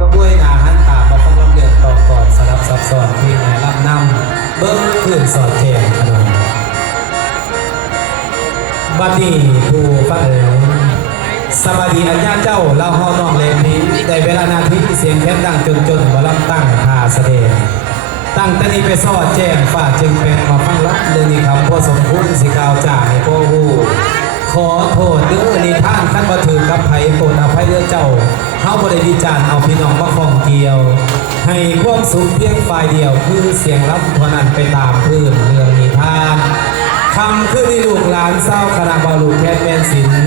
ก็ด้วยนาหันตามาฟังลำเลือดต่อก่อนสลับซับซ้อนเพลงแห่ลำนำเบิ้งขึ้นสอดแจงขนมบัดนี้ผู้ฟังเอ๋ยสวัสดีอัญญาเจ้าเล่าห้องน้องเลนนี้ได้เวลานาทีเสียงแค้นดังจนมาลำตั้งหาเสด็จตั้งแต่นี้ไปสอดแจ้งฝากจึงเป็นมาฟังรับเรื่องนี้คำพ่อสมคุณสิกาวจ่าให้พ่อหูขอโทษเด้อนิท่านขั้นบัถือกับไผ่โปรดอภัยเด้อเจ้าเฮาบ่ได้วิจารณ์เอาพี่น้องมาข้องเกี่ยวให้ความสุขเพียงฝ่ายเดียวคือเสียงรับเท่านั้นไปตามพื้นเรื่องนิทานคำคือที่ลูกหลานเศร้าคณะบาลูแคทแมนศิลป์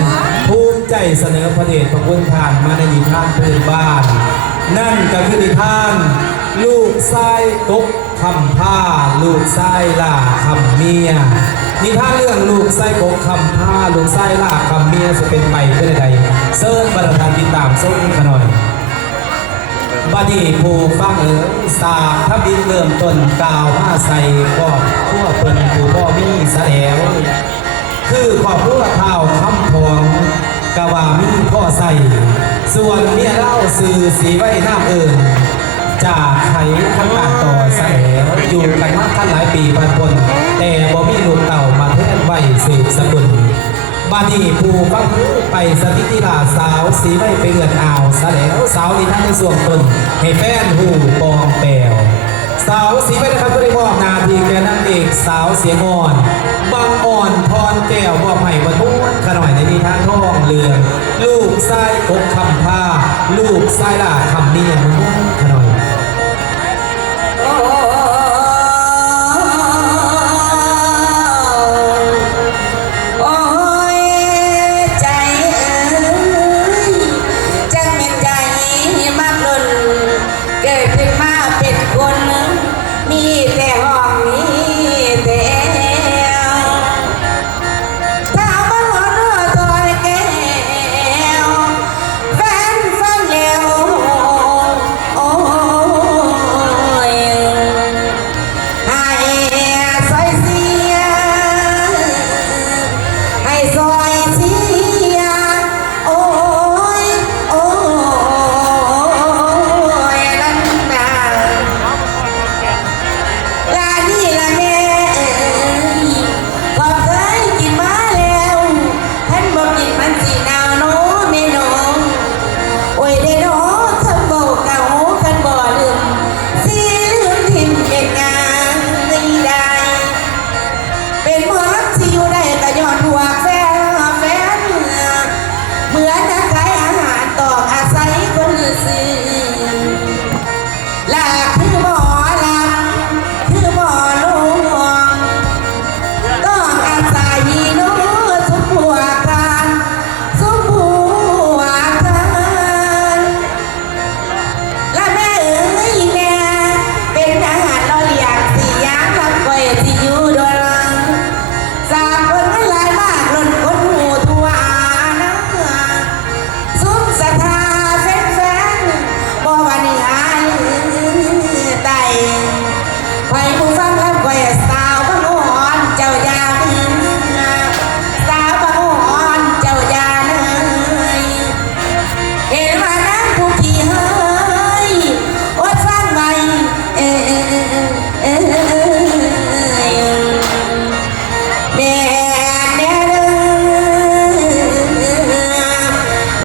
ภูมิใจเสนอพระเดชพระคุณทานมาในนิทานพื้นบ้านนั่นก็คือนิทานลูกไส้กบคำผ้าลูกไส้ล่าคำเมียนิทานเรื่องลูกไส้กบคำผ้าลูกไส้ล่าคำเมียจะเป็นไปเพื่อใดเซิร์ฟประธานติดตามส่งกันหน่อยบัดนี้ผู้ฟังสาทับดินเริ่มต้นกล่าวมาใส่ก็พวกเป็นผู้บ่มีแสดงคือขอบผู้เท้าคำทองกะว่ามีพ่อใส่ส่วนเมียเล่าสื่อสีไว้หน้าเอิญจากไขขั้นตอนต่อแสดงอยู่กันมาขั้นหลายปีบรรพนแต่บ่มีลูกเต่ามาเทศไว้สืบสกุลบัดนี้ผู้ฟังไปสถิติลาสาวสีไว้ไปเอือนอ่าวซะแล้วสาวนี้ท่านในส่วนตนให้แฟนหูปองแปวสาวสีไว้นะครับก็ได้มอบนาทีแก่นางเอกสาวเสียงอ่อนบางอ่อนพรแก้วมอบให้บรรทุนขน่อยในนิทานทองเรืองลูกไส้กบคำผ้าลูกไส้ล่าคำเมียมันข